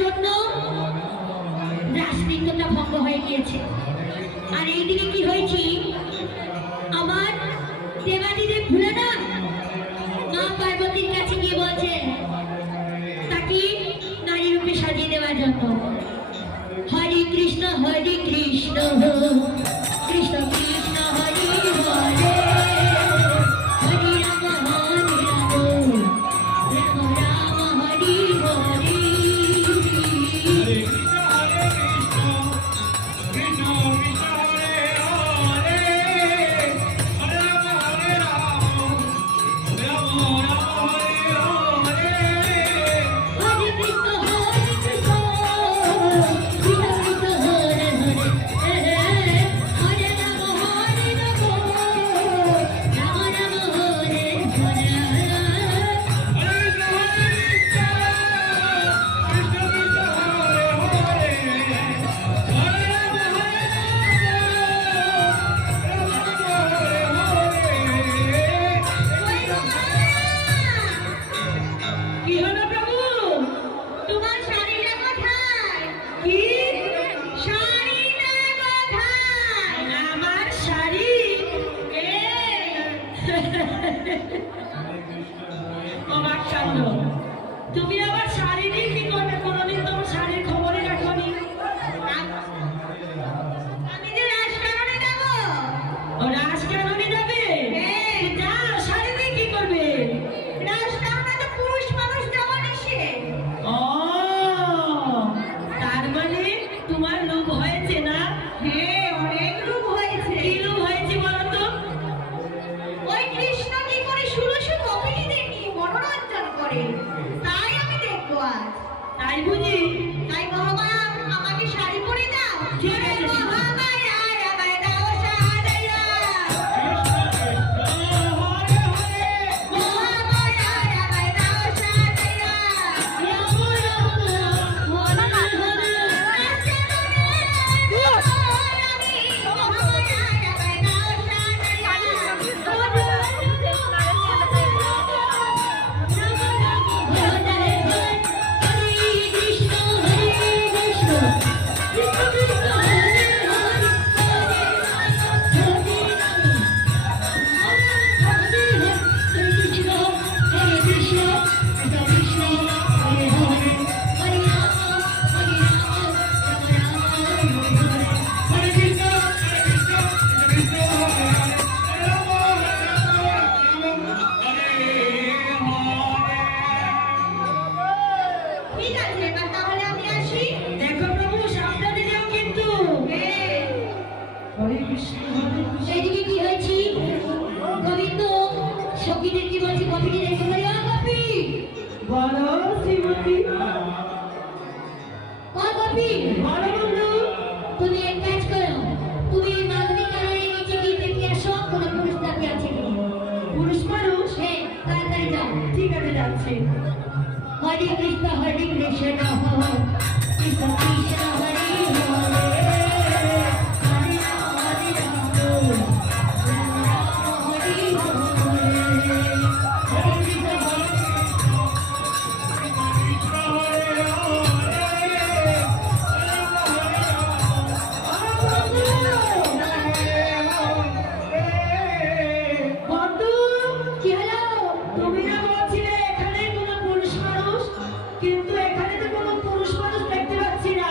জন্য রাসনৃত্যটা ভঙ্গ হয়ে গিয়েছে। আর এইদিকে কি হয়েছে, আমার দেবাদিদেব ভুলে না মা পার্বতীর কাছে গিয়ে বলছে তাকে নারী রূপে সাজিয়ে দেওয়ার জন্য। হরে কৃষ্ণ কৃষ্ণ কৃষ্ণ হরে হরে, হরে রাম রাম রাম হরে হরে। তুমি আবার শাড়ি নিয়ে কি করবে? কোনোদিন তোমার শাড়ির খবরই রাখনি। আমি যে রাজকারণে যাবো। ও রাজকারণে যাবে? যা, শাড়ি নিয়ে কি করবে? রাজকারণে তো পুরুষ মানুষ যাওয়া নিষেধ। ও তার মানে তোমার লোভ হয়েছে না? হ্যাঁ, অনেক লোভ হয়েছে। কি লোভ হয়েছে বলো তো? ওই কৃষ্ণ কি করে ষোড়শ গোপীদের নিয়ে মনোরঞ্জন করে, তাই আমি দেখবো আজ। তাই বুঝি? তাই মহামায়া আমাকে শাড়ি পরে দাও। ঠিক আছে মহামায়া, আমায় দাও সাজাইয়া। মহামায়া, আমায় দাও সাজাইয়া। এইদিকে কি হয়েছে? গোবিন্দ সখীদের কি বলছে? কপিটি দেখতে পারি? কপি বলো শ্রীমতী। কপি বলো বন্ধু। তুমি এক কাজ করো, তুমি মাধবী কাননের নিচে গিয়ে দেখে আসো কোনো পুরুষ দাঁড়িয়ে আছে কি। পুরুষ মানুষ? হ্যাঁ, তাড়াতাড়ি যাও। ঠিক আছে, যাচ্ছি। হরে কৃষ্ণ কৃষ্ণ কৃষ্ণ হরে হরে। কিন্তু এখানে তো কোনো পুরুষ মানুষ দেখতে পাচ্ছি না।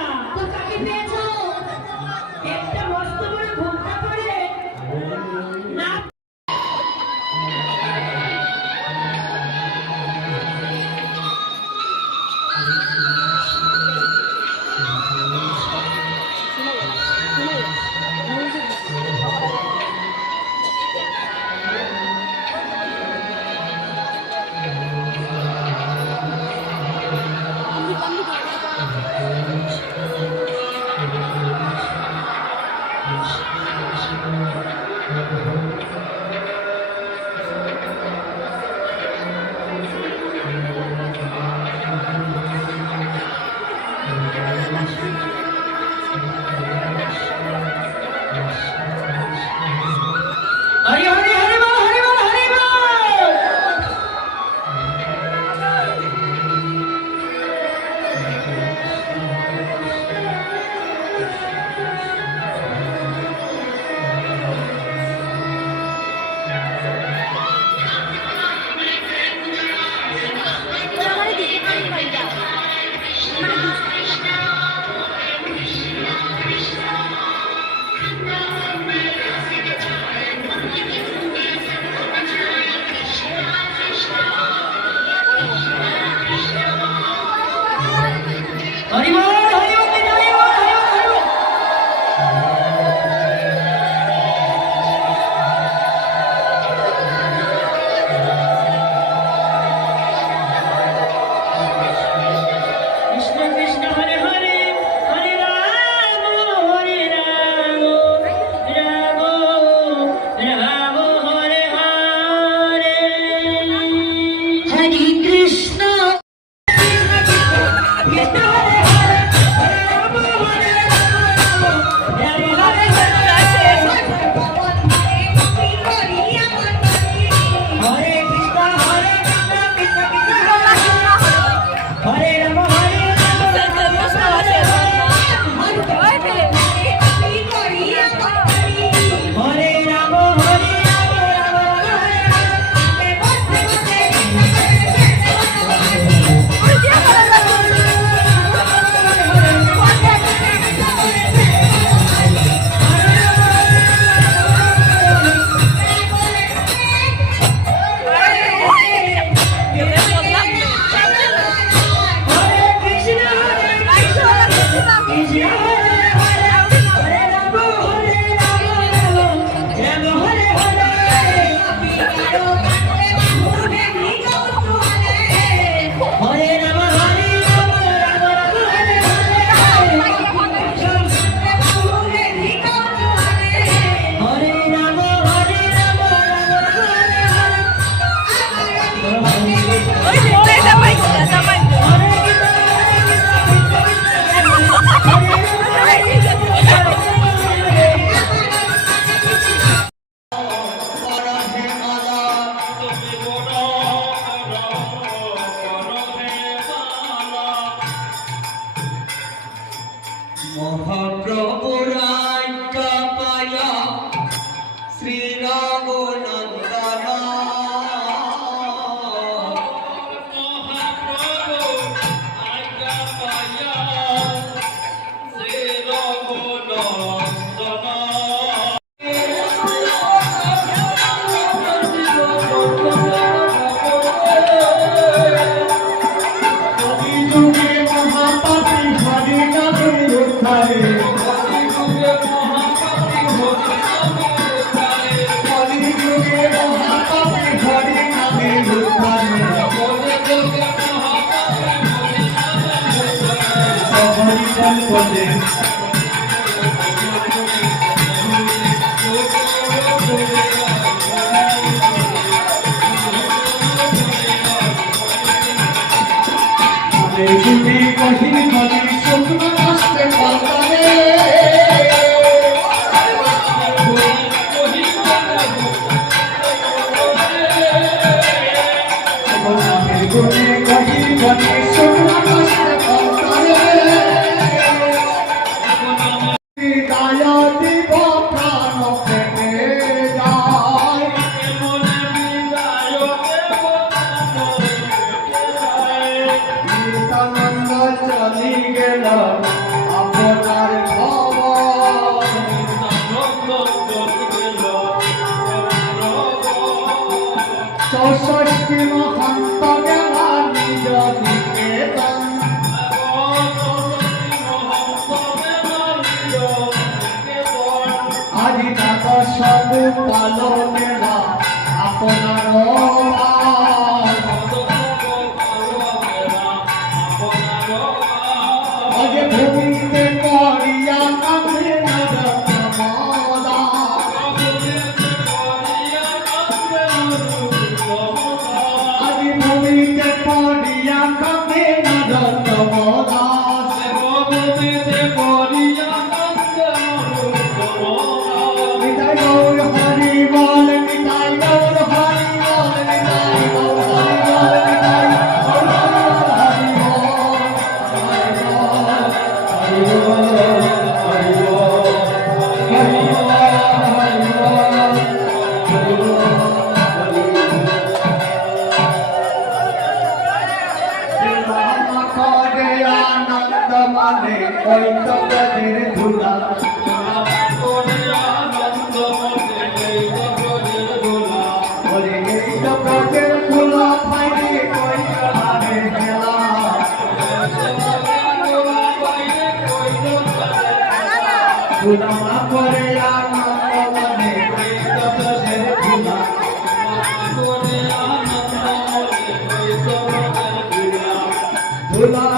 পদে তুমি কহি মনে শুক্র আসতে পারে গুণে কহি মনে শুক্র আসতে পারে গায়া দিব প্রাণ ফেটে যায় নিত্যানন্দ চলি গেল আপনার ভবন চৌষষ্ঠী মহান্ত গেলা নিজ নিকেতন আজি নাগ সবু পালো গেলা আপনার আগে ভূমিতে করিয়া কাঁদে নরতমদা আজি ভূমিতে করিয়া কাঁদে নরতমদা নিতাই গৌর হরি বল নিতাই গৌর হরি বল নিতাই গৌর হরি বল নিতাই গৌর হরি বল হরি বল হরি বল হরি বল হরি বল হরি বল করে আনন্দ মনে ওই তো ব্রজের ধুলা ওরে এই তো ব্রজের ধুলা পাইলে কই হারে গেলা ধুলা করে আনন্দ মনে ওই তো ব্রজের ধুলা ধুলা